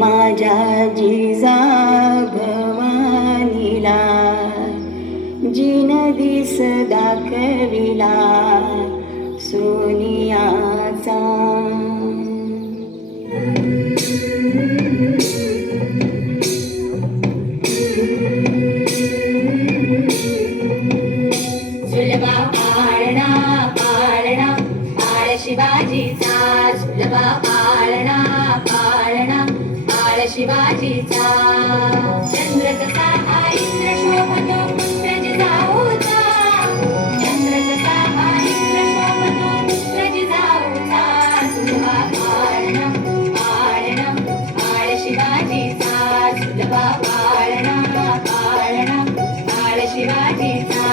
माझ्या जिजाभवानीला जिन दिस दाखविला सोनियाचा. सुलभा पाळणा पाळणा पाळ शिवाजीचा, सुलभा पाळणा पाळणा पाळ शिवाजीचा. चंद्र कसा हा इंद्र शोभतो पुत्र जिजाऊचा, चंद्र कसा हा इंद्र शोभतो पुत्र जिजाऊचा. सुलभा पाळणा पाळणा पाळ शिवाजीचा, सुलभा पाळणा पाळणा पाळ शिवाजीचा.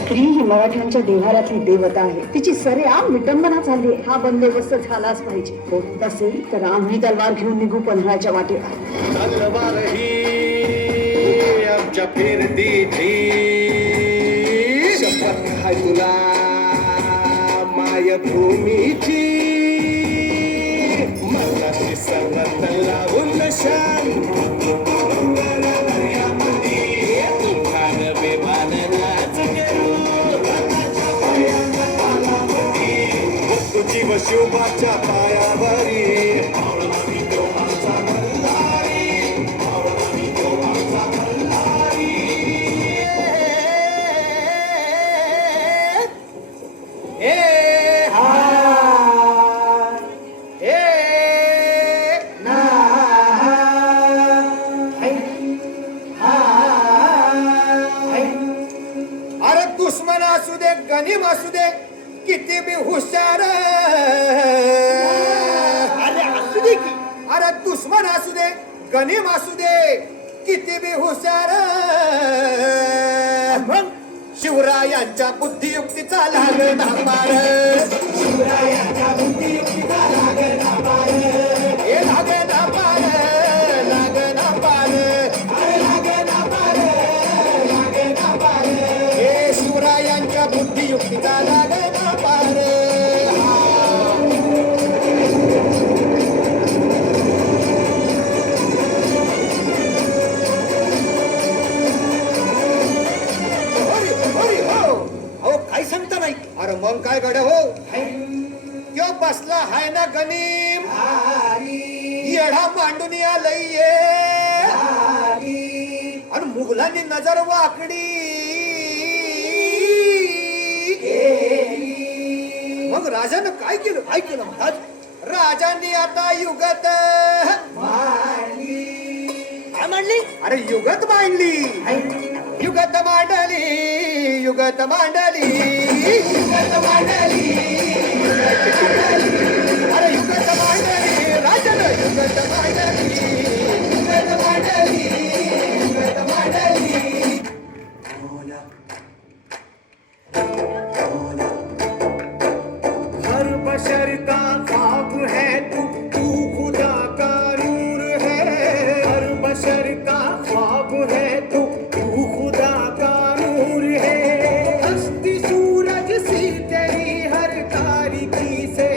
स्त्री ही मराठ्यांच्या देव्हाऱ्यातली देवता आहे. तिची सरेआम विटंबना झाली. हा बंदोबस्त झालाच पाहिजे. होत असेल तर आम्ही तलवार घेऊन निघू पन्हाळ्याच्या वाटेला. तलवार ही आमच्या फिरतीची शपथ आहे तुला मायभूमीची. मनाची सर्वत लावून शान जीव शिवबाच्या पायावरी. अरे दुश्मन असू दे गनीम असू दे किती बी हुशार. अरे असू दे की, अरे दुश्मन असू दे गनीम असू दे किती बी हुशार. मग शिवरायांच्या बुद्धियुक्तीचा लागला पार. शिवरायांच्या बुद्धियुक्तीचा लागला पार. हे लागला पार लागला पार. अरे लागला पार लागला पार. हे शिवरायांच्या बुद्धियुक्तीचा लागला पार. काय सांगता नाही. अरे मग काय गड हो त्यो बसला हाय ना गनीम येढा मांडून आलंय. आणि मुघलांनी नजर वाकडी. मग राजानं काय केलं काय केलं महाराज. राजांनी आता युगत मांडली. काय मांडली. अरे युगत मांडली. युगत मांडली युगत मांडली युगत मांडली. अरे युगत मांडली राजानं युगत मांडली युगत मांडली युगत मांडली. हर बशर का ख्वाब है तू खुदा का नूर है. हर बशर का ख्वाब है तू खुदा का नूर है. हस्ती सूरज सी तेरी हर तारीकी से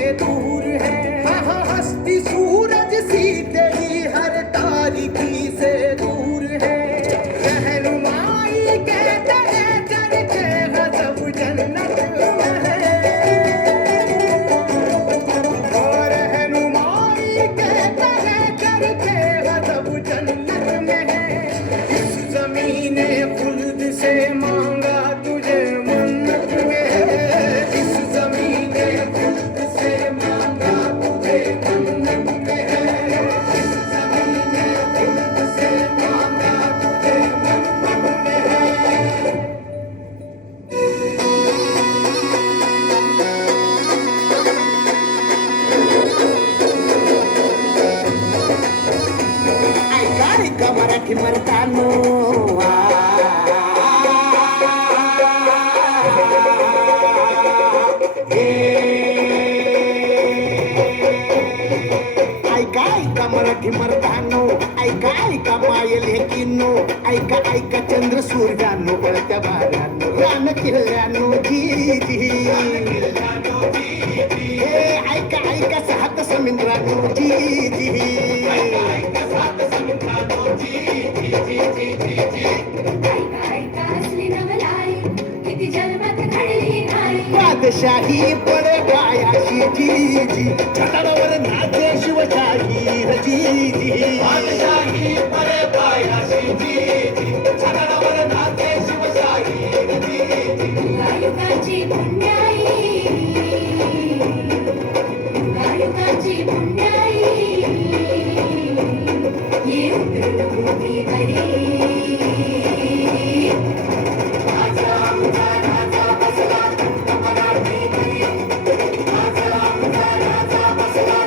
मराठी म्हणतानो ऐका ऐका मराठी मर्दानो ऐका ऐका मायल हे किन्नो ऐका ऐका चंद्र सूर्यानो बळत्या भागानो रान किल्ल्यानो जी जी हे ऐका ऐका सात समुद्रानो जी जी ऐका असली नवलाई किती जन्मात घडली नाही बादशाही पडे पायाशी जी जी छताडावर नाचे शिवशाही जी जी बादशाही पडे पायाशी जी जी छताडावर नाचे शिवशाही युगायुगाची पुण्याई युगायुगाची पुण्याई ये उतरून भूमीवरी माझा आमचा राजा बसला मराठीवरी माझा आमचा राजा बसला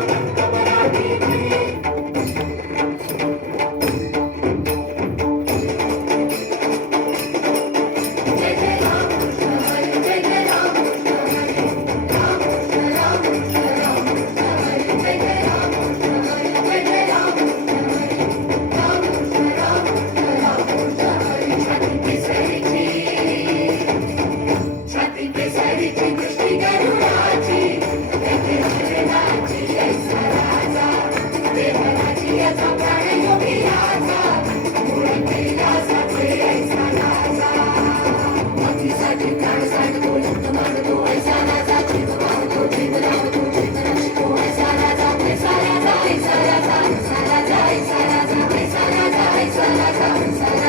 मराठीवरी जय जय राम जय जय राम राम राम राम जय जय राम जय जय राम छाती केसरीची दृष्टी गरुडाची देवाची ऐसा राजा देवाची याचा प्राण योगी राजा मूळ कैलासाचे ऐसा राजा भक्तीसाठी प्राण साधतो युक्त मागतो ऐसा राजा जीव मागतो जीव लावतो जीव रक्षतो ऐसा राजा ऐसा राजा ऐसा राजा ऐसा राजा ऐसा राजा ऐसा राजा ऐसा राजा ऐसा राजा